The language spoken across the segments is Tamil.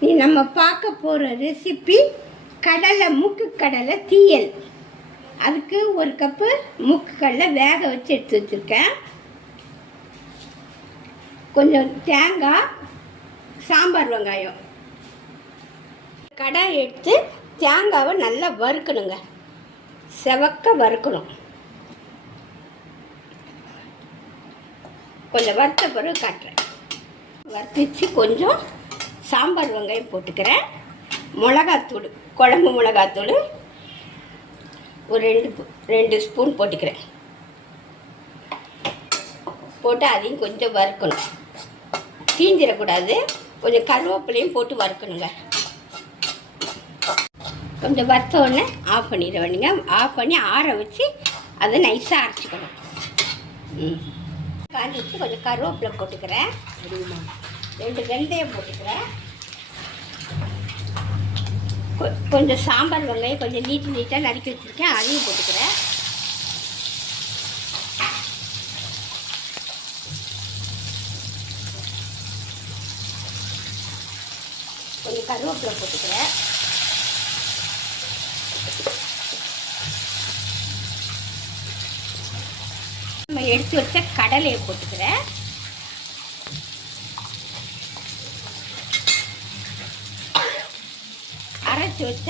நம்ம பார்க்க போகிற ரெசிபி கடலை மூக்கு கடலை தீயல். அதுக்கு ஒரு கப்பு மூக்கு கடலை வேக வச்சு எடுத்து வச்சுருக்கேன். கொஞ்சம் தேங்காய் சாம்பார் வெங்காயம். கடாய் எடுத்து தேங்காவை நல்லா வறுக்கணுங்க. செவக்க வறுக்கணும். கொஞ்சம் வறுத்த பிறகு காட்டுறேன். வறுத்துச்சு கொஞ்சம் சாம்பார் வெங்காயம் போட்டுக்கிறேன். மிளகாத்தூள் குழம்பு மிளகாத்தூள் ஒரு ரெண்டு ரெண்டு ஸ்பூன் போட்டுக்கிறேன். போட்டு அதையும் கொஞ்சம் வறுக்கணும். தீஞ்சிடக்கூடாது கொஞ்சம் கருவேப்பிலையும் போட்டு வறுக்கணுங்க. கொஞ்சம் வறுத்த உடனே ஆஃப் பண்ணிட வேணுங்க ஆஃப் பண்ணி ஆற வச்சு அதை நைஸாக அரைச்சிக்கணும். ம். காஞ்சி வச்சு கொஞ்சம் கருவேப்பிலை போட்டுக்கிறேன். ரெண்டு வெந்தயம் போட்டுக்கிறேன். கொ- கொஞ்சம் சாம்பார் வெங்காயம் கொஞ்சம் நீட்டு நீட்டாக நறுக்கி வச்சுருக்கேன். அதையும் போட்டுக்கிறேன். கொஞ்சம் கருவேப்பிலை போட்டுக்கிறேன். நம்ம எடுத்து வச்ச கடலையை போட்டுக்கிறேன். அரைச்சி வச்ச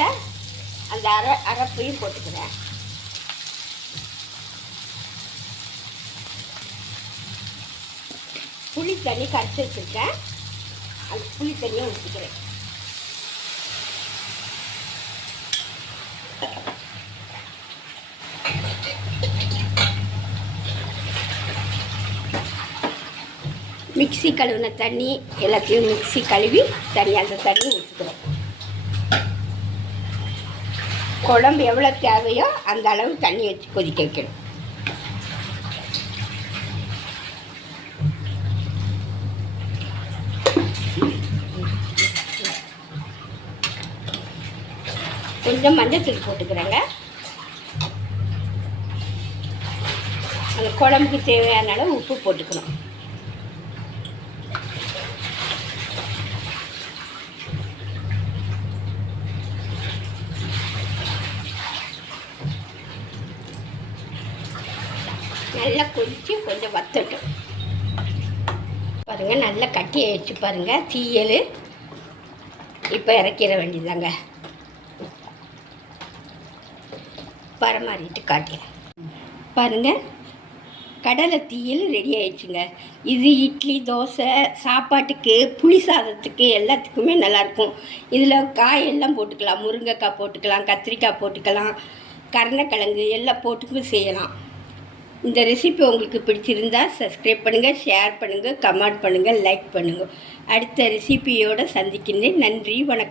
அந்த அரை அரைப்பையும் போட்டுக்கிறேன். புளி தண்ணி கரைச்சி வச்சுருக்கேன். அந்த புளி தண்ணியை ஊற்றிக்கிறேன் மிக்ஸி கழுவின தண்ணி எல்லாத்தையும் மிக்ஸி கழுவி தண்ணி அந்த தண்ணி ஊற்றிக்கிறோம் குழம்பு எவ்வளோ தேவையோ அந்த அளவு தண்ணி வச்சு கொதிக்க வைக்கணும். கொஞ்சம் மஞ்சத்தூள் போட்டுக்கிறேங்க. அந்த குழம்புக்கு தேவையான அளவு உப்பு போட்டுக்கணும். நல்லா கொதித்து கொஞ்சம் வத்தட்டும். பாருங்கள் நல்லா கட்டி ஆயிடுச்சு பாருங்கள் தீயல். இப்போ இறக்கிற வேண்டியதாங்க பரமாறிட்டு காட்டிடுறேன் பாருங்க கடலை தீயல் ரெடி ஆயிடுச்சுங்க. இது இட்லி தோசை சாப்பாட்டுக்கு புளி சாதத்துக்கு எல்லாத்துக்குமே நல்லாயிருக்கும். இதில் காயெல்லாம் போட்டுக்கலாம். முருங்கைக்காய் போட்டுக்கலாம் கத்திரிக்காய் போட்டுக்கலாம் கருணக்கிழங்கு எல்லாம் போட்டுக்கும் செய்யலாம். இந்த ரெசிபி உங்களுக்கு பிடிச்சிருந்தா சப்ஸ்கிரைப் பண்ணுங்கள் ஷேர் பண்ணுங்கள் கமெண்ட் பண்ணுங்கள் லைக் பண்ணுங்கள் அடுத்த ரெசிபியோடு சந்திக்கின்றேன். நன்றி வணக்கம்.